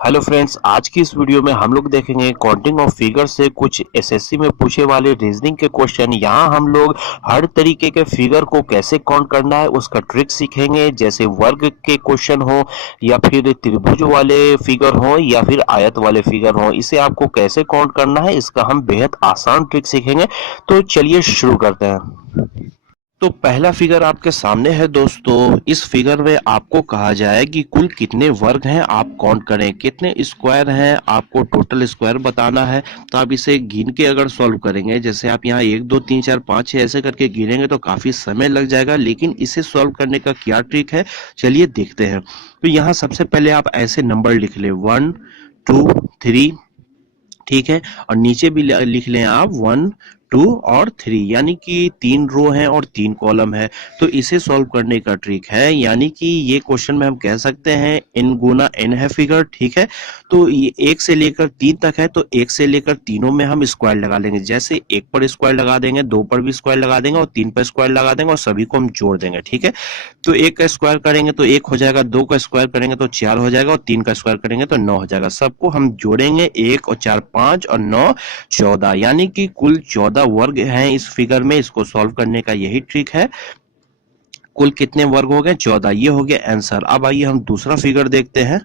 Hello friends, आज की इस वीडियो में हम लोग देखेंगे काउंटिंग ऑफ फिगर से कुछ एसएससी में पूछे वाले रीजनिंग के क्वेश्चन। यहाँ हम लोग हर तरीके के फिगर को कैसे काउंट करना है उसका ट्रिक सीखेंगे, जैसे वर्ग के क्वेश्चन हो या फिर त्रिभुज वाले फिगर हो या फिर आयत वाले फिगर हो, इसे आपको कैसे काउंट करना है इसका हम बेहद आसान ट्रिक सीखेंगे। तो चलिए शुरू करते हैं। तो पहला फिगर आपके सामने है दोस्तों। इस फिगर में आपको कहा जाए कि कुल कितने वर्ग हैं आप काउंट करें, कितने स्क्वायर हैं आपको टोटल स्क्वायर बताना है। तो आप इसे गिन के अगर सॉल्व करेंगे, जैसे आप यहाँ 1 2 3 4 5 6 ऐसे करके गिनेंगे तो काफी समय लग जाएगा, लेकिन इसे सॉल्व करने का क्या ट्रिक है चलिए देखते हैं। तो यहाँ सबसे पहले आप ऐसे नंबर लिख ले 1 2 3, ठीक है, और नीचे भी लिख लें आप 1 2 और 3, यानी कि 3 रो है और 3 कॉलम है। तो इसे सॉल्व करने का ट्रिक है, यानी कि ये क्वेश्चन में हम कह सकते हैं n गुना n है फिगर, ठीक है। तो ये 1 से लेकर 3 तक है, तो 1 से लेकर तीनों में हम स्क्वायर लगा लेंगे। जैसे 1 पर स्क्वायर लगा देंगे, 2 पर भी स्क्वायर लगा देंगे और 3 पर स्क्वायर लगा देंगे और सभी को हम जोड़ देंगे, ठीक है। तो 1 का स्क्वायर करेंगे तो 1 हो जाएगा, 2 का स्क्वायर करेंगे तो 4 हो जाएगा और 3 का स्क्वायर करेंगे तो 9 हो जाएगा। सबको हम जोड़ेंगे, 1 और 4 5 और 9 14, यानी कि कुल 14 वर्ग हैं इस फिगर में। इसको सॉल्व करने का यही ट्रिक है। कुल कितने वर्ग हो गए? 14। ये हो गया आंसर। अब आइए हम दूसरा फिगर देखते हैं।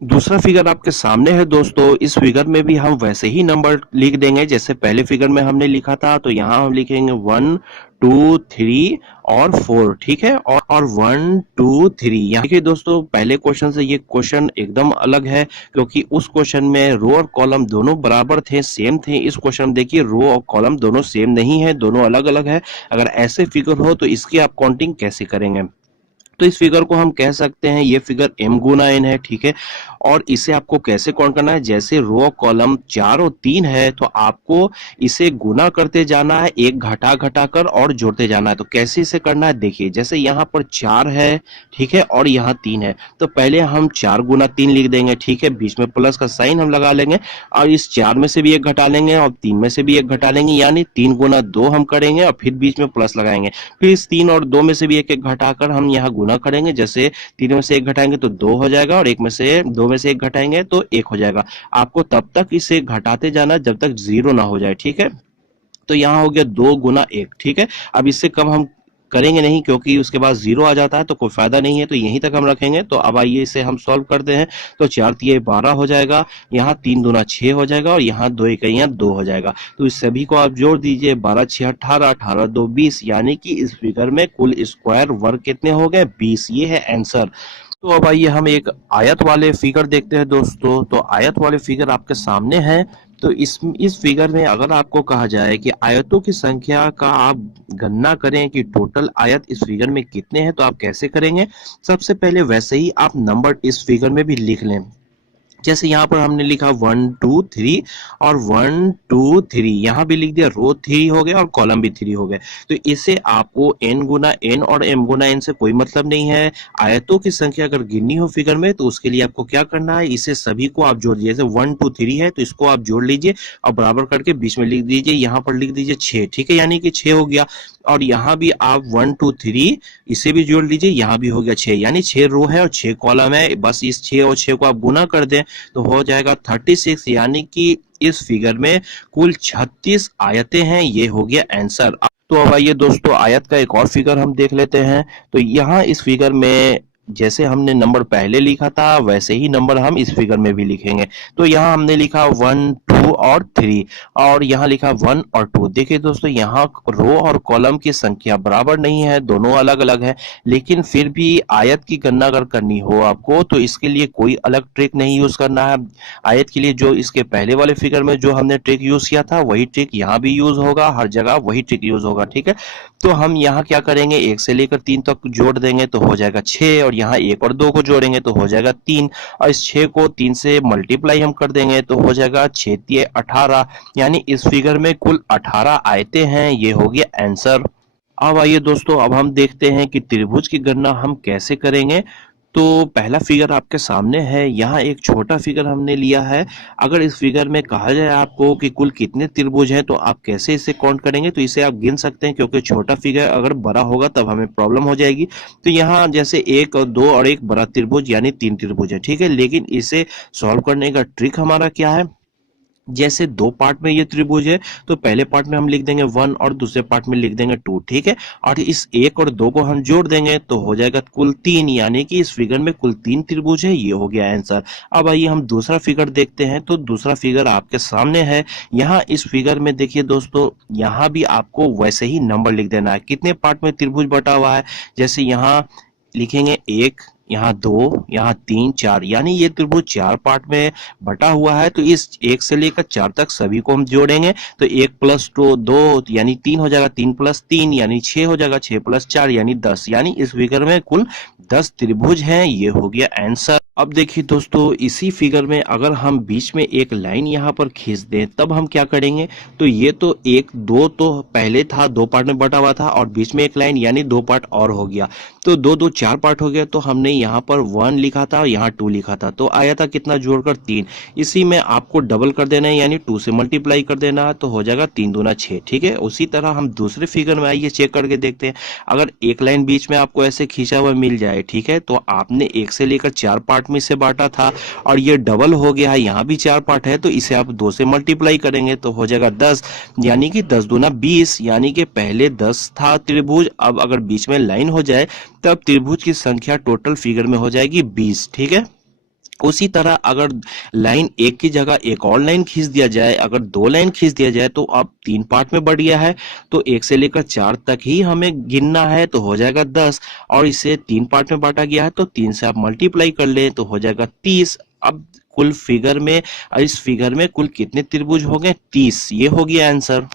दूसरा फिगर आपके सामने है दोस्तों। इस फिगर में भी हम वैसे ही नंबर लिख देंगे जैसे पहले फिगर में हमने लिखा था। तो यहाँ हम लिखेंगे 1 2 3 और 4, ठीक है, और 1 2 3। यहाँ देखिए दोस्तों, पहले क्वेश्चन से ये क्वेश्चन एकदम अलग है, क्योंकि उस क्वेश्चन में रो और कॉलम दोनों बराबर थे, सेम थे। इस क्वेश्चन में देखिए रो और कॉलम दोनों सेम नहीं है, दोनों अलग अलग है। अगर ऐसे फिगर हो तो इसकी आप काउंटिंग कैसे करेंगे? तो इस फिगर को हम कह सकते हैं ये फिगर m गुना n है, ठीक है। और इसे आपको कैसे काउंट करना है? जैसे रो कॉलम 4 और 3 है तो आपको इसे गुना करते जाना है, एक घटा घटा कर और जोड़ते जाना है। तो कैसे इसे करना है देखिए, जैसे यहाँ पर 4 है, ठीक है, और यहाँ 3 है, तो पहले हम 4 गुना 3 लिख देंगे, ठीक है, बीच में प्लस का साइन हम लगा लेंगे और इस 4 में से भी एक घटा लेंगे और 3 में से भी एक घटा लेंगे, यानी 3 गुना 2 हम करेंगे और फिर बीच में प्लस लगाएंगे। फिर इस 3 और 2 में से भी एक एक घटाकर हम यहाँ गुना करेंगे। जैसे 3 में से एक घटाएंगे तो 2 हो जाएगा और 2 में से एक घटाएंगे तो 1 हो जाएगा। आपको तब तक इसे घटाते जाना जब तक 0 ना हो जाए, ठीक है। तो यहाँ हो गया 2 गुना 1, ठीक है। अब इससे कम हम करेंगे नहीं, क्योंकि उसके बाद 0 आ जाता है तो कोई फायदा नहीं है, तो यहीं तक हम रखेंगे। तो अब आइए इसे हम सॉल्व करते हैं। तो 4 तिये 12 हो जाएगा, यहाँ 3 दूना 6 हो जाएगा और यहाँ 2 इकाइयां 2 हो जाएगा। तो इस सभी को आप जोड़ दीजिए, 12 6 18, 18 2 20, यानी कि इस फिगर में कुल स्क्वायर वर्ग कितने हो गए? 20। ये है आंसर। तो अब आइए हम एक आयत वाले फिगर देखते हैं दोस्तों। तो आयत वाले फिगर आपके सामने है। तो इस फिगर में अगर आपको कहा जाए कि आयतों की संख्या का आप गणना करें कि टोटल आयत इस फिगर में कितने हैं, तो आप कैसे करेंगे? सबसे पहले वैसे ही आप नंबर इस फिगर में भी लिख लें। जैसे यहाँ पर हमने लिखा 1 2 3 और 1 2 3, यहाँ भी लिख दिया, रो 3 हो गया और कॉलम भी 3 हो गए। तो इसे आपको n गुना n और m गुना n से कोई मतलब नहीं है। आयतों की संख्या अगर गिननी हो फिगर में तो उसके लिए आपको क्या करना है, इसे सभी को आप जोड़ दीजिए। जैसे 1 2 3 है तो इसको आप जोड़ लीजिए और बराबर करके बीच में लिख दीजिए, यहाँ पर लिख दीजिए 6, ठीक है, यानी कि 6 हो गया। और यहाँ भी आप 1 2 3 इसे भी जोड़ लीजिए, यहाँ भी हो गया 6, यानी 6 रो है और 6 कॉलम है। बस इस 6 और 6 को आप गुना कर दें तो हो जाएगा 36, यानी कि इस फिगर में कुल 36 आयतें हैं। ये हो गया आंसर। तो अब आइए दोस्तों आयत का एक और फिगर हम देख लेते हैं। तो यहाँ इस फिगर में जैसे हमने नंबर पहले लिखा था वैसे ही नंबर हम इस फिगर में भी लिखेंगे। तो यहाँ हमने लिखा 1 2 और 3 और यहाँ लिखा 1 और 2। देखिए दोस्तों, यहाँ रो और कॉलम की संख्या बराबर नहीं है, दोनों अलग अलग है, लेकिन फिर भी आयत की गणना अगर करनी हो आपको तो इसके लिए कोई अलग ट्रिक नहीं यूज करना है। आयत के लिए जो इसके पहले वाले फिगर में जो हमने ट्रिक यूज किया था वही ट्रिक यहाँ भी यूज होगा, हर जगह वही ट्रिक यूज होगा, ठीक है। तो हम यहाँ क्या करेंगे, 1 से लेकर 3 तक जोड़ देंगे तो हो जाएगा 6, और यहाँ 1 और 2 को जोड़ेंगे तो हो जाएगा 3, और इस 6 को 3 से मल्टीप्लाई हम कर देंगे तो हो जाएगा 6 तिये 18, यानी इस फिगर में कुल 18 आयतें हैं। ये हो गया आंसर। अब आइए दोस्तों, अब हम देखते हैं कि त्रिभुज की गणना हम कैसे करेंगे। तो पहला फिगर आपके सामने है, यहाँ एक छोटा फिगर हमने लिया है। अगर इस फिगर में कहा जाए आपको कि कुल कितने त्रिभुज हैं तो आप कैसे इसे काउंट करेंगे, तो इसे आप गिन सकते हैं, क्योंकि छोटा फिगर अगर बड़ा होगा तब हमें प्रॉब्लम हो जाएगी। तो यहाँ जैसे एक और दो और एक बड़ा त्रिभुज यानी 3 त्रिभुज है, ठीक है। लेकिन इसे सॉल्व करने का ट्रिक हमारा क्या है, जैसे दो पार्ट में ये त्रिभुज है तो पहले पार्ट में हम लिख देंगे 1 और दूसरे पार्ट में लिख देंगे 2, ठीक है। और इस 1 और 2 को हम जोड़ देंगे तो हो जाएगा कुल 3, यानी कि इस फिगर में कुल 3 त्रिभुज है। ये हो गया आंसर। अब आइए हम दूसरा फिगर देखते हैं। तो दूसरा फिगर आपके सामने है। यहाँ इस फिगर में देखिए दोस्तों, यहाँ भी आपको वैसे ही नंबर लिख देना है, कितने पार्ट में त्रिभुज बटा हुआ है। जैसे यहाँ लिखेंगे 1, यहाँ 2, यहाँ 3, 4, यानी ये त्रिभुज 4 पार्ट में बटा हुआ है। तो इस 1 से लेकर 4 तक सभी को हम जोड़ेंगे तो 1 प्लस 2 यानी 3 हो जाएगा, 3 प्लस 3 यानी 6 हो जाएगा, 6 प्लस 4 यानी 10, यानी इस फिगर में कुल 10 त्रिभुज हैं। ये हो गया आंसर। अब देखिए दोस्तों, इसी फिगर में अगर हम बीच में एक लाइन यहाँ पर खींच दें तब हम क्या करेंगे। तो ये तो 1 2 तो पहले था, 2 पार्ट में बटा हुआ था, और बीच में एक लाइन यानी 2 पार्ट और हो गया। तो 2 2 4 पार्ट हो गया। तो हमने यहाँ पर 1 लिखा था और यहाँ 2 लिखा था, तो आया था कितना जोड़कर 3। इसी में आपको डबल कर देना है, यानी 2 से मल्टीप्लाई कर देना है, तो हो जाएगा 3 दूना 6, ठीक है। उसी तरह हम दूसरे फिगर में आइए चेक करके देखते हैं। अगर एक लाइन बीच में आपको ऐसे खींचा हुआ मिल जाए, ठीक है, तो आपने 1 से लेकर 4 पार्ट में इसे बांटा था और ये डबल हो गया है, यहाँ भी 4 पार्ट है, तो इसे आप 2 से मल्टीप्लाई करेंगे तो हो जाएगा 10, यानी कि 10 दूना 20, यानी कि पहले 10 था त्रिभुज, अब अगर बीच में लाइन हो जाए तब त्रिभुज की संख्या टोटल फिगर में हो जाएगी 20, ठीक है। उसी तरह अगर लाइन एक की जगह एक और लाइन खींच दिया जाए, अगर 2 लाइन खींच दिया जाए तो अब 3 पार्ट में बढ़ गया है, तो 1 से लेकर 4 तक ही हमें गिनना है, तो हो जाएगा 10, और इसे 3 पार्ट में बांटा गया है तो 3 से आप मल्टीप्लाई कर लें तो हो जाएगा 30। अब कुल फिगर में, इस फिगर में कुल कितने त्रिभुज हो गए, 30। ये हो गया आंसर।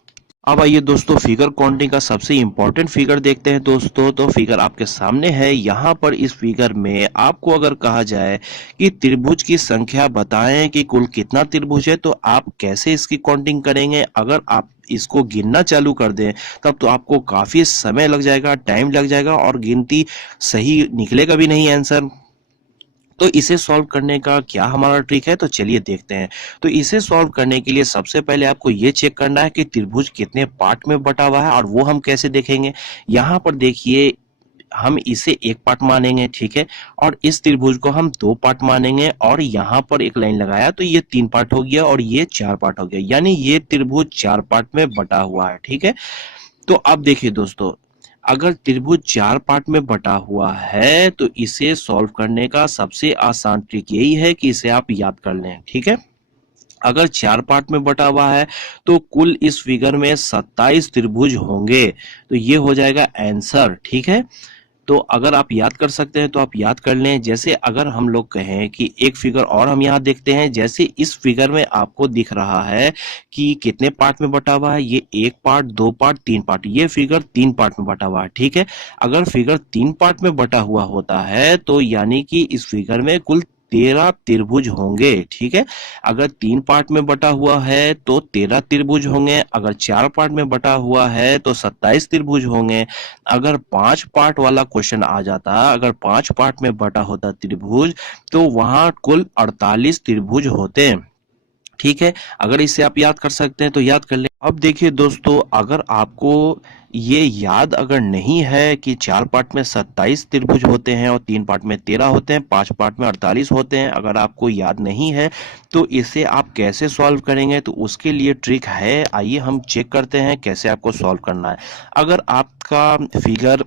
अब आइए दोस्तों, फिगर काउंटिंग का सबसे इंपॉर्टेंट फिगर देखते हैं दोस्तों। तो फिगर आपके सामने है। यहाँ पर इस फिगर में आपको अगर कहा जाए कि त्रिभुज की संख्या बताएं कि कुल कितना त्रिभुज है, तो आप कैसे इसकी काउंटिंग करेंगे। अगर आप इसको गिनना चालू कर दें तब तो आपको काफी समय लग जाएगा, टाइम लग जाएगा, और गिनती सही निकलेगा भी नहीं आंसर। तो इसे सॉल्व करने का क्या हमारा ट्रिक है, तो चलिए देखते हैं। तो इसे सॉल्व करने के लिए सबसे पहले आपको ये चेक करना है कि त्रिभुज कितने पार्ट में बटा हुआ है, और वो हम कैसे देखेंगे। यहाँ पर देखिए, हम इसे एक पार्ट मानेंगे, ठीक है, और इस त्रिभुज को हम 2 पार्ट मानेंगे, और यहाँ पर एक लाइन लगाया तो ये 3 पार्ट हो गया और ये 4 पार्ट हो गया, यानी ये त्रिभुज 4 पार्ट में बटा हुआ है, ठीक है। तो अब देखिए दोस्तों, अगर त्रिभुज 4 पार्ट में बटा हुआ है तो इसे सॉल्व करने का सबसे आसान ट्रिक यही है कि इसे आप याद कर लें, ठीक है। अगर 4 पार्ट में बटा हुआ है तो कुल इस फिगर में 27 त्रिभुज होंगे, तो ये हो जाएगा आंसर, ठीक है। तो अगर आप याद कर सकते हैं तो आप याद कर लें। जैसे अगर हम लोग कहें कि एक फिगर और हम यहाँ देखते हैं, जैसे इस फिगर में आपको दिख रहा है कि कितने पार्ट में बटा हुआ है, ये 1 पार्ट, 2 पार्ट, 3 पार्ट, ये फिगर 3 पार्ट में बटा हुआ है, ठीक है। अगर फिगर 3 पार्ट में बटा हुआ होता है तो यानी कि इस फिगर में कुल 13 त्रिभुज होंगे, ठीक है। अगर 3 पार्ट में बटा हुआ है तो 13 त्रिभुज होंगे, अगर 4 पार्ट में बटा हुआ है तो 27 त्रिभुज होंगे। अगर 5 पार्ट वाला क्वेश्चन आ जाता, अगर 5 पार्ट में बटा होता त्रिभुज, तो वहां कुल 48 त्रिभुज होते हैं, ठीक है। अगर इसे आप याद कर सकते हैं तो याद कर लें। अब देखिए दोस्तों, अगर आपको ये याद अगर नहीं है कि 4 पार्ट में 27 त्रिभुज होते हैं और 3 पार्ट में 13 होते हैं, 5 पार्ट में 48 होते हैं, अगर आपको याद नहीं है तो इसे आप कैसे सॉल्व करेंगे, तो उसके लिए ट्रिक है। आइए हम चेक करते हैं कैसे आपको सॉल्व करना है। अगर आपका फिगर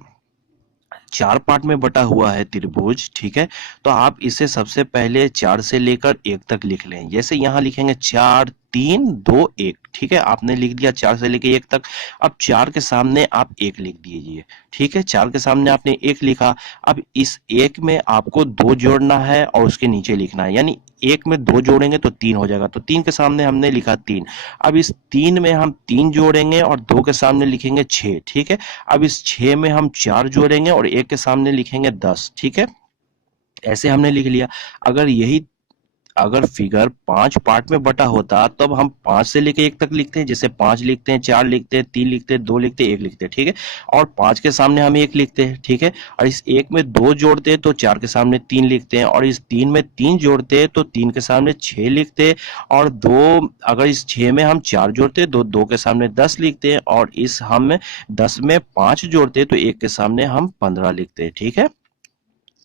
4 पार्ट में बटा हुआ है त्रिभुज, ठीक है, तो आप इसे सबसे पहले 4 से लेकर 1 तक लिख लें। जैसे यहाँ लिखेंगे 4 3 2 1, ठीक है, आपने लिख दिया 4 से लेकर 1 तक। अब 4 के सामने आप 1 लिख दीजिए, ठीक है। 4 के सामने आपने 1 लिखा। अब इस 1 में आपको 2 जोड़ना है और उसके नीचे लिखना है, यानी 1 में 2 जोड़ेंगे तो 3 हो जाएगा, तो 3 के सामने हमने लिखा 3। अब इस 3 में हम 3 जोड़ेंगे और 2 के सामने लिखेंगे 6, ठीक है। अब इस 6 में हम 4 जोड़ेंगे और 1 के सामने लिखेंगे 10, ठीक है। ऐसे हमने लिख लिया। अगर यही अगर फिगर 5 पार्ट में बटा होता तब हम 5 से लेके 1 तक लिखते हैं, जैसे 5 लिखते हैं, 4 लिखते हैं, 3 लिखते हैं, 2 लिखते हैं, 1 लिखते हैं, ठीक है। और 5 के सामने हम 1 लिखते हैं, ठीक है। और इस 1 में 2 जोड़ते हैं तो 4 के सामने 3 लिखते हैं, और इस 3 में 3 जोड़ते हैं तो 3 के सामने 6 लिखते हैं, और 2 अगर इस 6 में हम 4 जोड़ते हैं तो 2 के सामने 10 लिखते हैं, और इस हम 10 में 5 जोड़ते हैं तो 1 के सामने हम 15 लिखते हैं, ठीक है।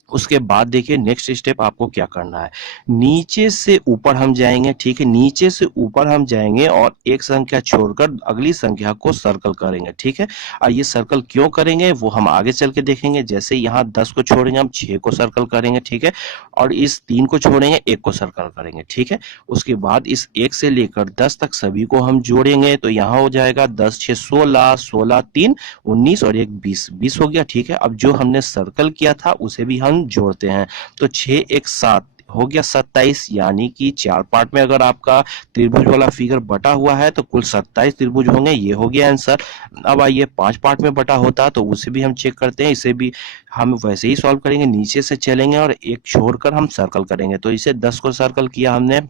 उसके बाद देखिए नेक्स्ट स्टेप आपको क्या करना है, नीचे से ऊपर हम जाएंगे, ठीक है। नीचे से ऊपर हम जाएंगे और एक संख्या छोड़कर अगली संख्या को सर्कल करेंगे, ठीक है। और ये सर्कल क्यों करेंगे वो हम आगे चल के देखेंगे। जैसे यहाँ 10 को छोड़ेंगे हम 6 को सर्कल करेंगे, ठीक है। और इस 3 को छोड़ेंगे 1 को सर्कल करेंगे, ठीक है। उसके बाद इस 1 से लेकर 10 तक सभी को हम जोड़ेंगे तो यहाँ हो जाएगा 10 6 16, 16 3 19 और 1 20, 20 हो गया, ठीक है। अब जो हमने सर्कल किया था उसे भी हम जोड़ते हैं तो 6 1 7 हो गया 27, यानी कि 4 पार्ट में अगर आपका त्रिभुज वाला फिगर बटा हुआ है तो कुल 27 त्रिभुज होंगे, ये हो गया आंसर। अब आइए 5 पार्ट में बटा होता तो उसे भी हम चेक करते हैं, इसे भी हम वैसे ही सॉल्व करेंगे, नीचे से चलेंगे और एक छोड़कर हम सर्कल करेंगे। तो इसे 10 को सर्कल किया हमने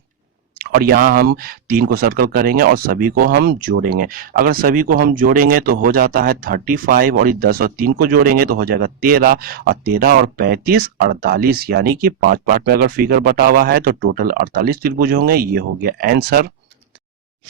और यहाँ हम 3 को सर्कल करेंगे और सभी को हम जोड़ेंगे। अगर सभी को हम जोड़ेंगे तो हो जाता है 35, और 10 और 3 को जोड़ेंगे तो हो जाएगा 13, और 13 और 35 48, यानी कि 5 पार्ट में अगर फिगर बटा हुआ है तो टोटल 48 त्रिभुज होंगे, ये हो गया आंसर।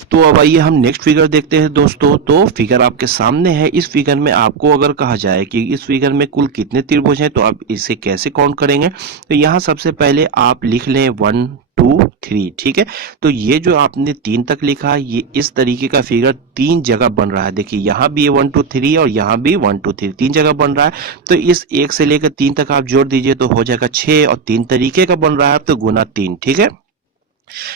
तो अब आइए हम नेक्स्ट फिगर देखते हैं दोस्तों। तो फिगर आपके सामने है, इस फिगर में आपको अगर कहा जाए कि इस फिगर में कुल कितने त्रिभुज हैं तो आप इसे कैसे काउंट करेंगे। तो यहाँ सबसे पहले आप लिख लें 1 2 3, ठीक है। तो ये जो आपने 3 तक लिखा ये इस तरीके का फिगर 3 जगह बन रहा है। देखिए यहाँ भी 1 2 3 और यहाँ भी 1 2 3, 3 जगह बन रहा है। तो इस 1 से लेकर 3 तक आप जोड़ दीजिए तो हो जाएगा 6, और 3 तरीके का बन रहा है तो गुना 3, ठीक है।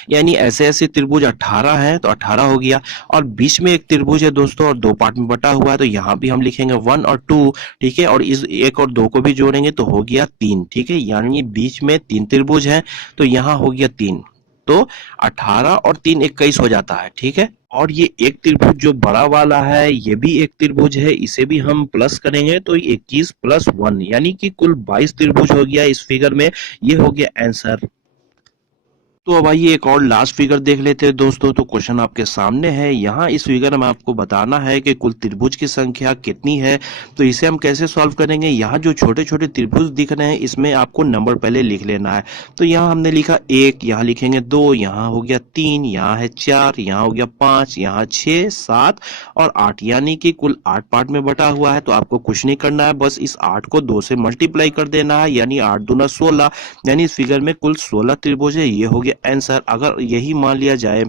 यानी ऐसे ऐसे त्रिभुज 18 है तो 18 हो गया। और बीच में एक त्रिभुज है दोस्तों और 2 पार्ट में बटा हुआ है तो यहाँ भी हम लिखेंगे 1 और 2, ठीक है। और इस 1 और 2 को भी जोड़ेंगे तो हो गया 3, ठीक है। यानी बीच में 3 त्रिभुज है तो यहाँ हो गया 3, तो 18 और 3 21 हो जाता है, ठीक है। और ये एक त्रिभुज जो बड़ा वाला है ये भी एक त्रिभुज है, इसे भी हम प्लस करेंगे तो 21 + 1 यानी कि कुल 22 त्रिभुज हो गया इस फिगर में, ये हो गया आंसर। तो अब आइए एक और लास्ट फिगर देख लेते हैं दोस्तों। तो क्वेश्चन आपके सामने है, यहाँ इस फिगर में आपको बताना है कि कुल त्रिभुज की संख्या कितनी है। तो इसे हम कैसे सॉल्व करेंगे, यहाँ जो छोटे छोटे त्रिभुज दिख रहे हैं इसमें आपको नंबर पहले लिख लेना है। तो यहाँ हमने लिखा 1, यहाँ लिखेंगे 2, यहाँ हो गया 3, यहाँ है 4, यहाँ हो गया 5, यहाँ 6 7 और 8, यानी कि कुल 8 पार्ट में बटा हुआ है। तो आपको कुछ नहीं करना है, बस इस 8 को 2 से मल्टीप्लाई कर देना है, यानी 8 दूना 16, यानी इस फिगर में कुल 16 त्रिभुज है, ये हो गया आंसर। अगर यही मान लिया जाए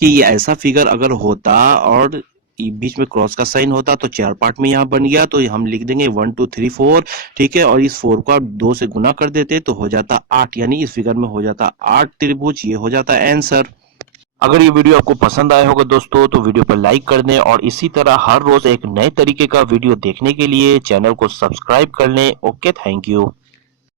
कि ये ऐसा फिगर अगर होता और बीच में क्रॉस का साइन होता तो 4 पार्ट में यहाँ बन गया तो हम लिख देंगे 1 2 3 4, ठीक है। और इस 4 को आप 2 से गुना कर देते तो हो जाता 8, यानी इस फिगर में हो जाता 8 त्रिभुज, ये हो जाता आंसर। अगर ये वीडियो आपको पसंद आया होगा दोस्तों तो वीडियो पर लाइक कर दें, और इसी तरह हर रोज एक नए तरीके का वीडियो देखने के लिए चैनल को सब्सक्राइब कर लें। Okay, thank you.